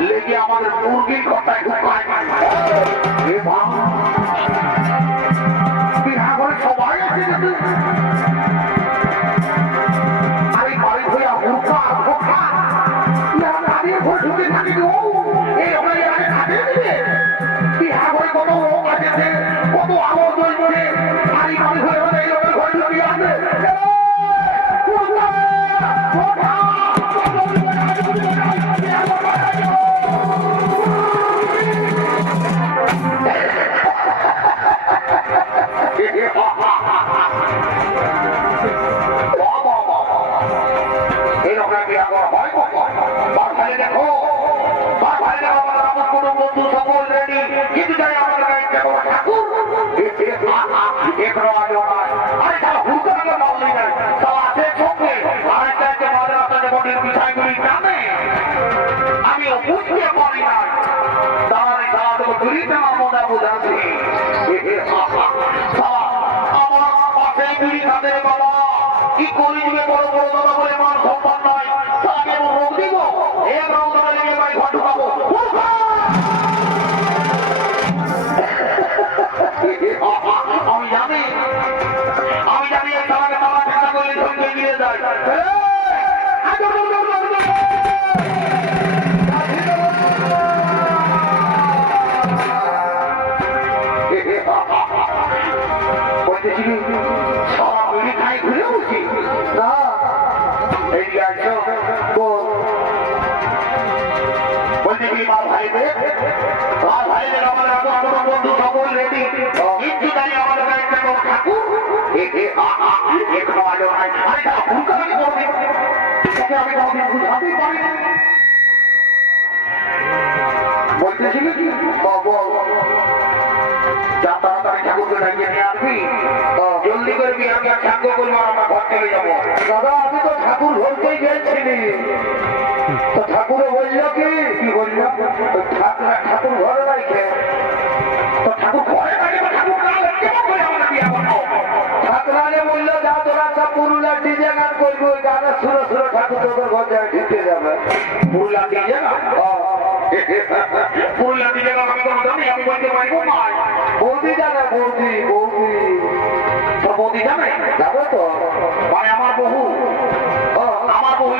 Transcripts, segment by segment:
লেগে আমাদের মুরগির কথায় ঢুকায় বিহা করে সবাই আছে আরে বাড়ি হইয়া হুকা খোকা তাদের ঘর ঢুকে থাকি এই আমরা কাঁদে দিবে বিহা করে কত লোক আছে কত আলো জ্বলছে আরে বাড়ি হয়ে হলে এই লোকের ঘর ঢুকে আছে আমিও বুঝতে পারি না তার আমার পাশে বিড়ি খাতে বাবা কি করি দিবে বড় বড় দাদা বলে মান সম্মান নাই তাকে রোগ দিব এক রোগটা লেগে ভাই ঘর ঢুকাবো আমি জানি এই তালাকে তালা ঠেকা করে ধরে নিয়ে যায় বলতেছিলি কি যা তাড়াতাড়ি ঠাকুরকে ডাকিয়ে নিয়ে আসবি জলদি করবি আমি আর ঠাকুর করবো আমরা ঘর চলে যাবো দাদা আমি তো ঠাকুর ধরতেই গেছিলি তো ঠাকুরে বললো কি বললো ঠাকুর ঘরে রাখে তো ঠাকুর ঘরে রাখে ঠাকুর কেমন করে আমরা বিয়ে বানাও ঠাকুরানে বললো যা তোরা সব পুরুলিয়া ডিজে গান করবি ওই গানের সুরে সুরে ঠাকুর তোদের ঘর যায় ঢুকে যাবে পুরুলিয়া ডিজে গান পুরুলিয়া ডিজে গান আমি কোনো জানি আমি বলতে পারি বৌদি জানে বৌদি তোর বৌদি জানে যাবে তো মানে আমার বহু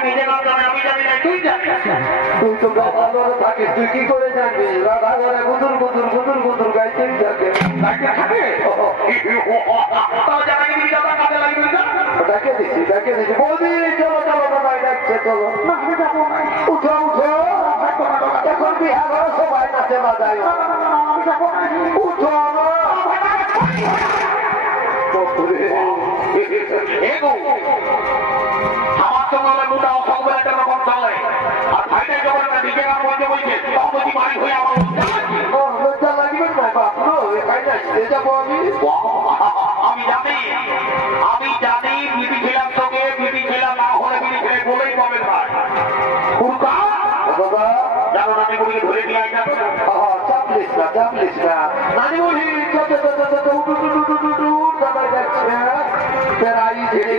নিজে গান জানে আমি জানি না তুই জানিস তুই তো রাধাঘরে থাকিস তুই কি করে জানবি রাধাঘরে গুদুর গুদুর গুদুর গুদুর গাইতেই থাকে গাইতে থাকে তাও জানাই দিবি দাদা কাজে লাগবে না ডাকে দিছি বৌদি চলো দাদা ডাকছে চলো উঠো এখন বিহা ঘরে সবাই নাচে বাজায় উঠো আমার তো বলে মোটা অসংখ্য একটা রকম চলে আর ভাইটা যখন একটা দিকে গান বলতে বলছে তখন যদি বাড়ি হয়ে আমার লজ্জা লাগবে না বাপু এখানে আসতে যাবো আমি জানি বিড়ি খেলাম তোকে বিড়ি খেলাম না হলে বিড়ি খেলে বলেই পাবে ভাই জানো নানি মুড়ি ধরে নিয়ে আই যাবে চাপলিস না নানি মুড়ি দাবাই যাচ্ছে তেরাই ধীরে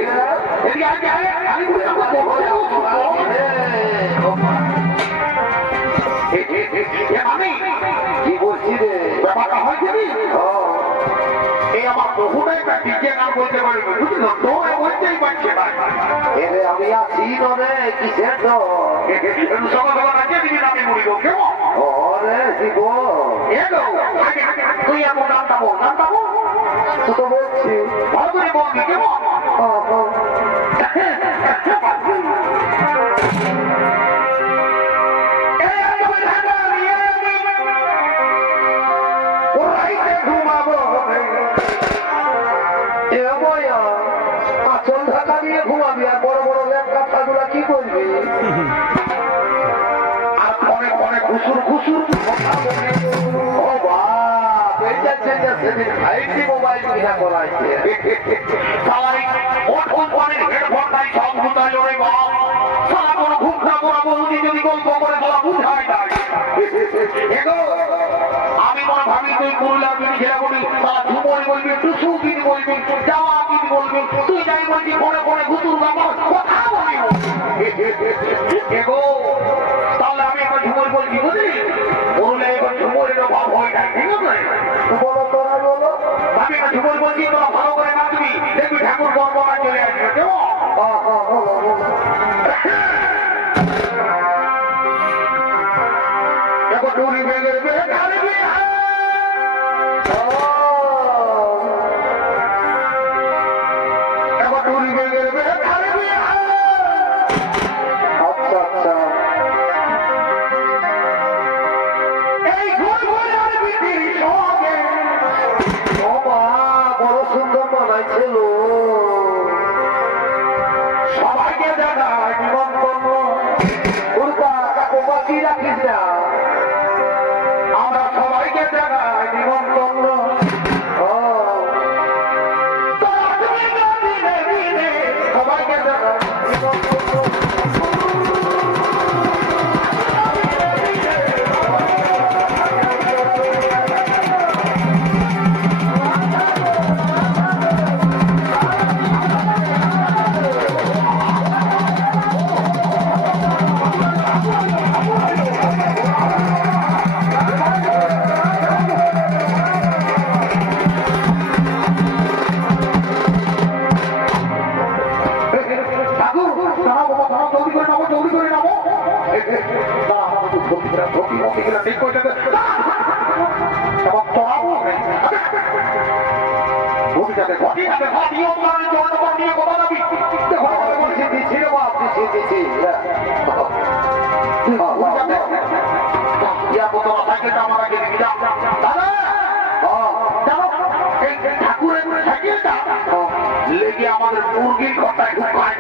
কি বলছি রে ব্যাপারটা হয় যাবি এই আমার বহুটা একটা ডিজে গান বলতে পারি বুঝলো তো বলতেই পারছে না এরে আমি আছি রে কিসের তো সকাল সকাল রাখিয়ে দিবি নামি মুড়িব কেমন ওরে শিব এলো তুই এমন নাম পাবো তো তো বলছি ভালো করে বলবি কেমন আচল ঢাকা দিয়ে ঘুমাবি আর বড় বড় ল্যাপ কাপড়গুলা কি করবি আর ফোনে ফোনে খুশুর মোবাইল কিনা করাইছে আমি মনে ভাবি তুই পুরুলিয়া বিড়ি খেলা বলবি ঝুমরি বলবি টুসু বিড়ি বলবি জামা বিড়ি বলবি তুই যাই বলবি ফোনে ফোনে ঘুতুর ব্যাপার কথা বলবি তাহলে আমি একবার ঝুমরি বলবি বুঝলি দাঁড়াও বাবা দাঁড়াও জলদি করে নামো জলদি করে নামো ঠিক করে চড়াবো ঘটিটাতে ঘটিটাতে নিয়ম মানে জল নিয়ে কথা নাবি দিচ্ছি রে বাপ দিচ্ছি সাইকেলটা আমার আগে দিবি দাদা ঠাকুরের সাইকেলটা লেগে আমাদের মুরগির ঘরটায় ঢুকায়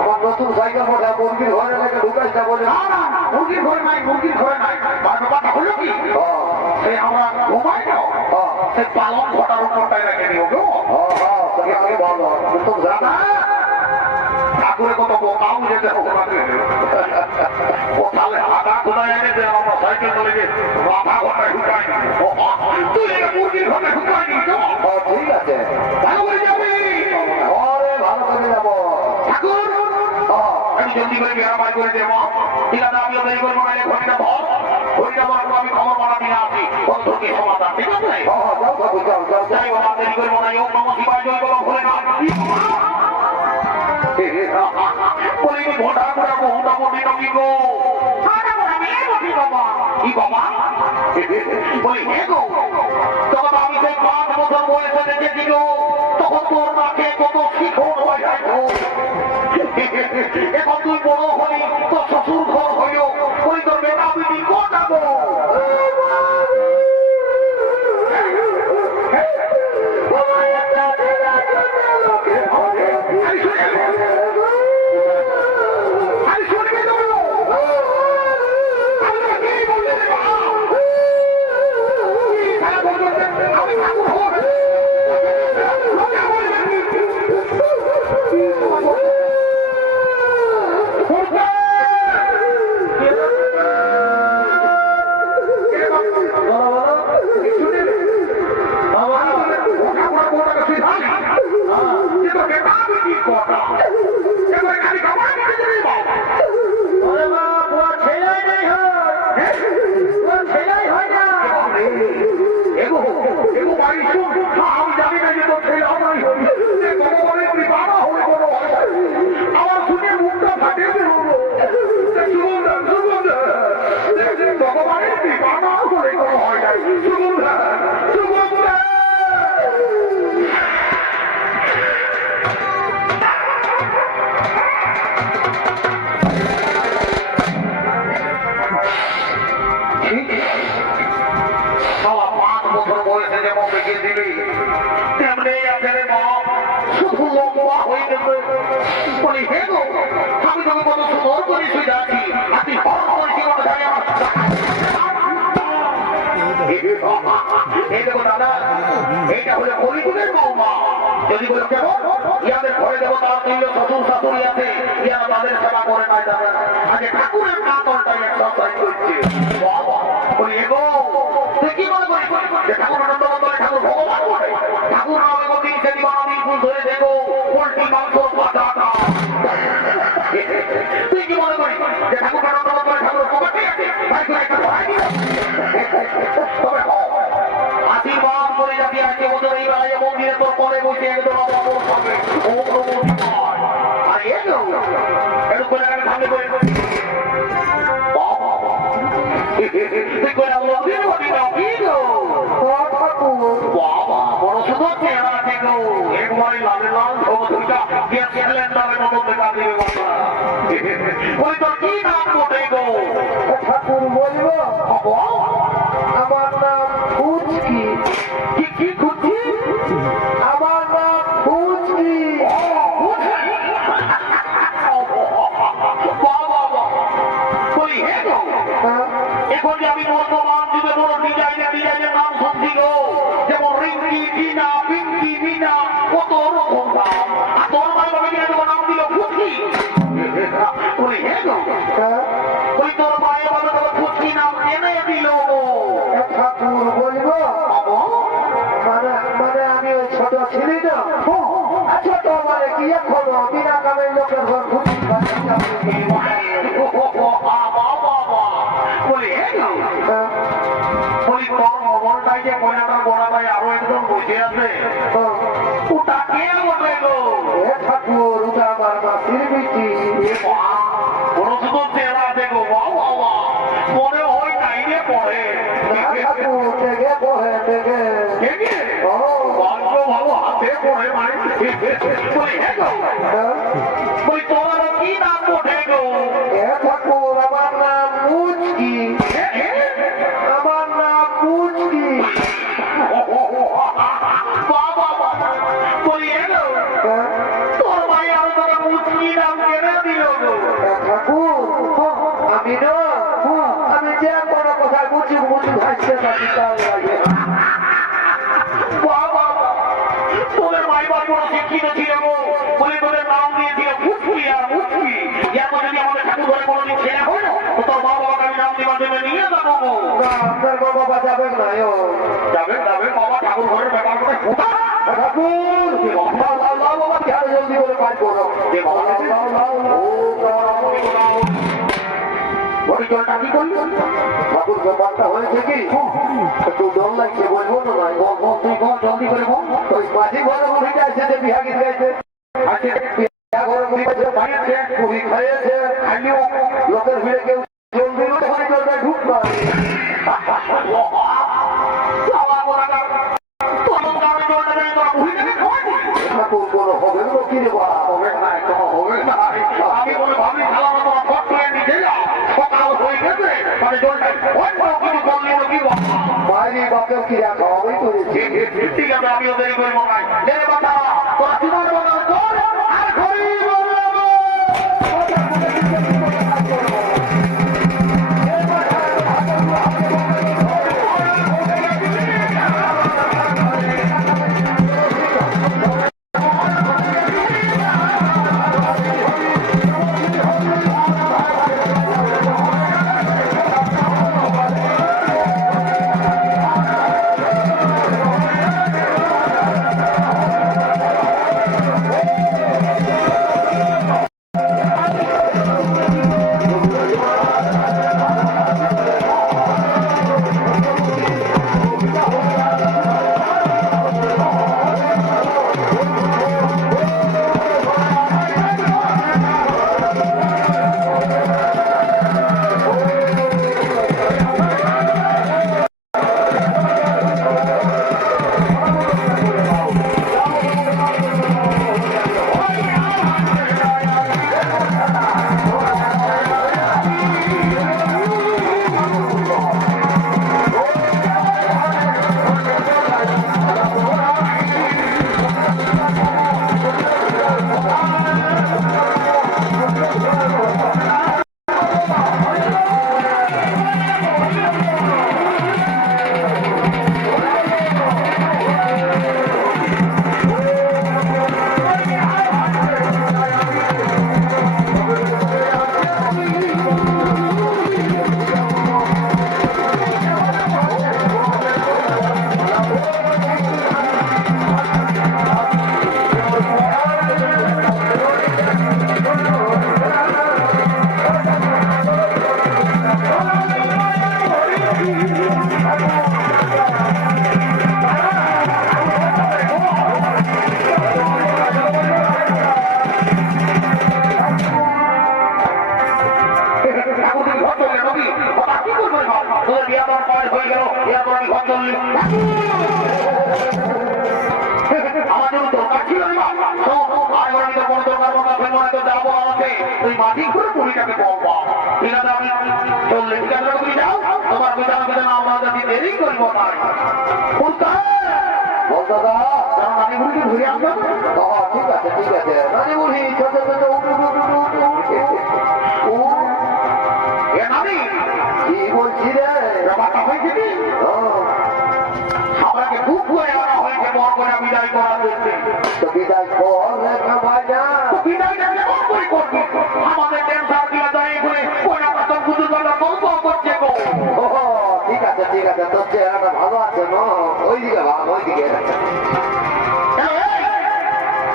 আমার নতুন সাইকেল মোটা মুরগির ঘরে লেগে ঢুকাইছে না বলে না মুরগির ঘরে নাই ব্যাপারটা হলো কি সেই আমরা ঘুমাই না সেই পালন ঘটার উপরটাই রেখে দিও গো ভালো নতুন জানা ঠাকুরে কত বোকাও যেতে হবে কোথালে হাতা কোথায় এনে যে আমরা সাইকেল চলে মাথা ঘটায় ঢুকাই তুই মুরগির ঘরে ঢুকাই নি ঠিক আছে ভালো করে যাবি ভালো করে যাবো ঠাকুর আমি জলদি করে বেড়াবাই করে দেবো ঠিক আছে আমিও দেরি করবো না ঘড়িটা ভর ঘড়িটা ভর আমি খবর মারা দিয়ে আসি বন্ধুকে সমাধান ঠিক আছে যাই ওরা দেরি করবো না ও নম শিবায় জয় বলো ভুলে না বলিনি ভোটা করে বহুটা বলি না কি গো কি বাবা বলি হে গো তখন আমি সেই 5 বছর বয়সে দেখেছি গো তখন তোর মাকে কত শিখন হয়ে যায় এখন তুই বড় হলি তোর শ্বশুর ঘর হইল ওই তোর বেটা বিটি কোনটা গো যদি বলে কেমন ইয়াদের ঘরে দেবো তার তুল্য শ্বশুর শাশুড়ি আছে ইয়ারা তাদের সেবা করে নাই যাবে আগে ঠাকুরের কাতলটাই এক্সারসাইজ করছে বলি এগো তুই কি মনে করিস যে ঠাকুর আনন্দ বন্দরে ঠাকুর ভগবান বলে ঠাকুর নামে কোনদিন সে দিবানা দিন ফুল ধরে দেখো পোল্ট্রি মাংস পাতাটা তুই কি মনে করিস যে ঠাকুর আনন্দ বন্দরে ঠাকুর পকেটে আছে ভাই তুই একটা ভয় দিল তবে আশীর্বাদ করে যাবি আজকে ওদের এই বেলায় মন্দিরে তোর পরে বসে একদম হবে ও আর একটু করে সামনে করে বড় শুধু চেহারা আছে গো একবারে লাল লাল সবুজটা গ্যাস সিলিন্ডারের মতো দেখা দেবে বাবা ওই তোর কি নাম বটে গো ঠাকুর বলবো আমার নাম ফুচকি কি খুঁজছি আমার নাম ফুচকি বলি হে গো এখন যে আমি বর্তমান যুগে বড় ডিজাইনের নাম শুনছি গো যেমন রিঙ্কি টিনা পিঙ্কি মিনা কত রকম নাম আর তোর ভাই বাবা কিনে তোমার নাম দিল ফুচকি বলি হে গো ওই তোর ভাই বাবা তোমার ফুচকি নাম এনে দিল ঠাকুর বলবো মানে আমি ওই ছোট ছিলি তো ছোট মানে কি এখন বিনা কামের লোকের ঘর বলি তোর মমনটাই যে কয়নাটার গোড়াটাই আরো একদম বসে আছে ওটা কে বলে গো? এ ঠাকুর ওটা আমার মাসির বিটি। কোনো শুধু তেরা দেখো বাবা মনে হয় নাই রে পড়ে ঠাকুর থেকে বহে থেকে গল্প ভালো হাতে পড়ে মানে বলি হে গো বলি তোমার কি নাম ওঠে গো? এ ঠাকুর আমার নাম মুচকি। আমার নাম মুচকি। বাবা বলি হে গো তোর ভাই আর তোর মুচকি নাম কেনে দিল গো? ঠাকুর আমি না আমি যে কোনো কথা মুচি মুচি ভাসতে পারি তাও লাগে। বাবা তোদের ভাই ভাই বড় শিক্ষিত ছিল গো বলে তোদের নাম দিয়েছিল ফুটফুলি আর মুচকি। এত যদি আমাদের ঠাকুর ঘরে কোনোদিন ছেলে হয় না তো তোর বাবা বাবাকে আমি নাম দেওয়ার জন্য নিয়ে যাবো গো। না আপনার মা বাবা যাবে না যাবে যাবে বাবা ঠাকুর ঘরের ব্যাপার করে ঠাকুর বাবা খেয়াল জলদি করে কাজ করো। জলটা কি করলি? ঠাকুর ব্যাপারটা হয়েছে কি একটু ডর লাগছে বলবো না ভাই। তুই কম জলদি করে বল। ওই মাঝি ঘরে মুড়ি যাইছে যে বিহা গীত গাইছে। বিহা ঘরে মুড়ি গাইছে বাড়িতে মুড়ি খাইয়েছে খাইলেও লোকের ভিড়ে কেউ জলদি ওখানে জলটা ঢুকতো ঠাকুর কোনো হবে না কি রে বা হবে না কোনো হবে না। আমি বলে ভাবি খাওয়া তোমার ফট করে নিচে যাও সকাল হয়ে গেছে মানে জলটা কিছু করলে কি মায়েরই বাপেও কি রাখা হবেই করেছে। ঠিক আছে আমিও দেরি করে মনে হয় বাচ্চা তোরা জীবন বদল কর আর ঘরে আমাদের দরকার ছিল না আর কোনো দরকার মতো যাবো আমাকে ওই মাটি করে পুরীটাকে বলবো ঠিক আছে আমি চললে ঠিক আছে তুমি যাও তোমার বিচার করে না আমরা যদি দেরি করবো তাই দাদা নানিগুলিকে ঘুরে আসবো ঠিক আছে নানি বলি ছোট ছোট এ নানি কি বলছি রে ব্যাপারটা হয়েছে কি আমাকে খুব করে আনা হয়েছে মন করে বিদায় করা হয়েছে তো বিদায় কর ভাই না বিদায়টা কেমন করে করবো আমাদের ক্যান্সার দিয়ে দাঁড়িয়ে করে ওই আমার তো শুধু কথা গল্প করছে গো ঠিক আছে তোর চেহারাটা ভালো আছে না ওইদিকে ভাব ওইদিকে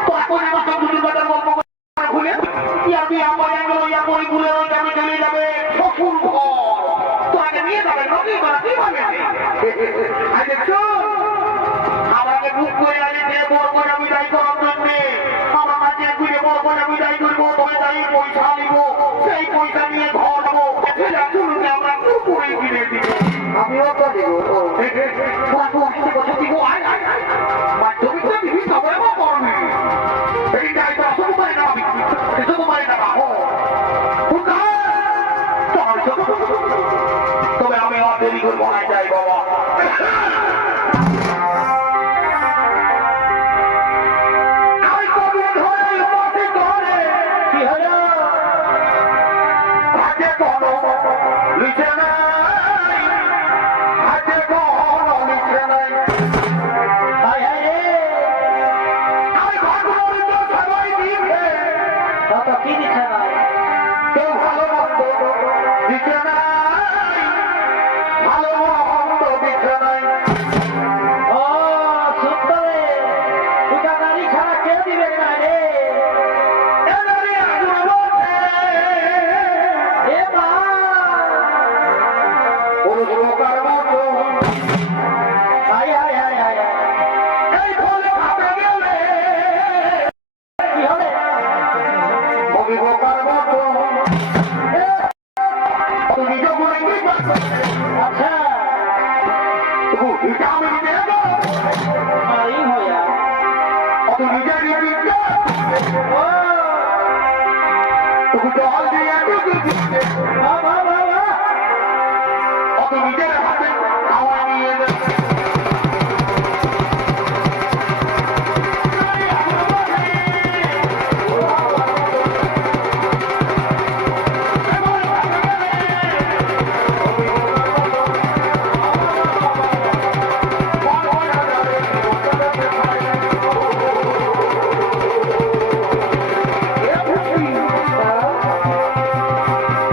তো এখন আমার তো শুধু কথা গল্প খুলে ইয়ার বিয়ে আমার গেল ইয়ার পরে খুলে আমি চলে যাবে শ্বশুর ঘর তো আগে নিয়ে যাবে নদী করা কি ভাবে আগে চল আমাকে বুক করে আনিছে বড় করে বিদায় করার জন্য আমার কাছে ঘুরে বড় করে বিদায় করবো তবে তাই পয়সা নিব সেই পয়সা নিয়ে ঘর নেবো ছেলেগুলোকে আমরা কুকুরে কিনে দিব আমিও তো দিব তোরা তো আসতে কথা দিব আয় আয় আয় মাধ্যমিকটা দিবি তবে আমার করবি এইটাই তো আসলে পারি না আমি এটা তো পারি না বাবু তবে আমি আর দেরি করবো না যাই বাবা কি দিচ্ছে ভাই কেউ ভালো মন্দ দিচ্ছে না ভালো মন্দ দিচ্ছে নাই ও সত্য রে ওটা গাড়ি ছাড়া কেউ দিবে না রে নিজের হাতে খাওয়া নিয়ে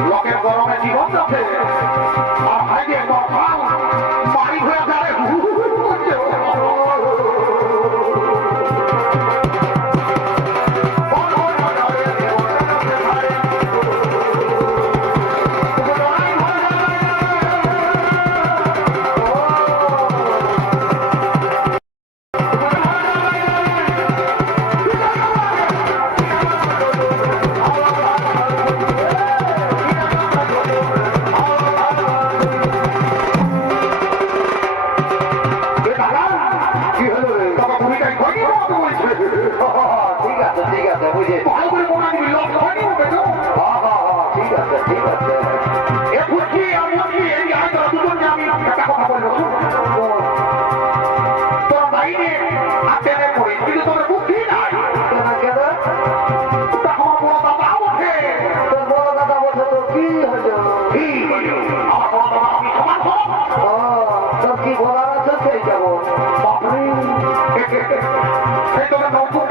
লোকের গরমে জীবন যাচ্ছে আর হাইডে দফাল মারি হয়ে যায় ঠিক আছে বুঝে ভালো করে মনে দিবি লোক হয়নি ঠিক আছে ঠিক আছে এ বুঝছি আমি এই আগে দুজনকে আমি একটা কথা বলবো তোর বাইরে আটেনে পড়ে কিন্তু তোর বুদ্ধি নাই কেন আমার বড় দাদা ওঠে তোর বড় দাদা বলছে তো কি হলো কি হলো আমার বড় দাদা আমি সমান তোর কি বলার আছে সেই যাবো বাপরে সেই তোকে নৌকো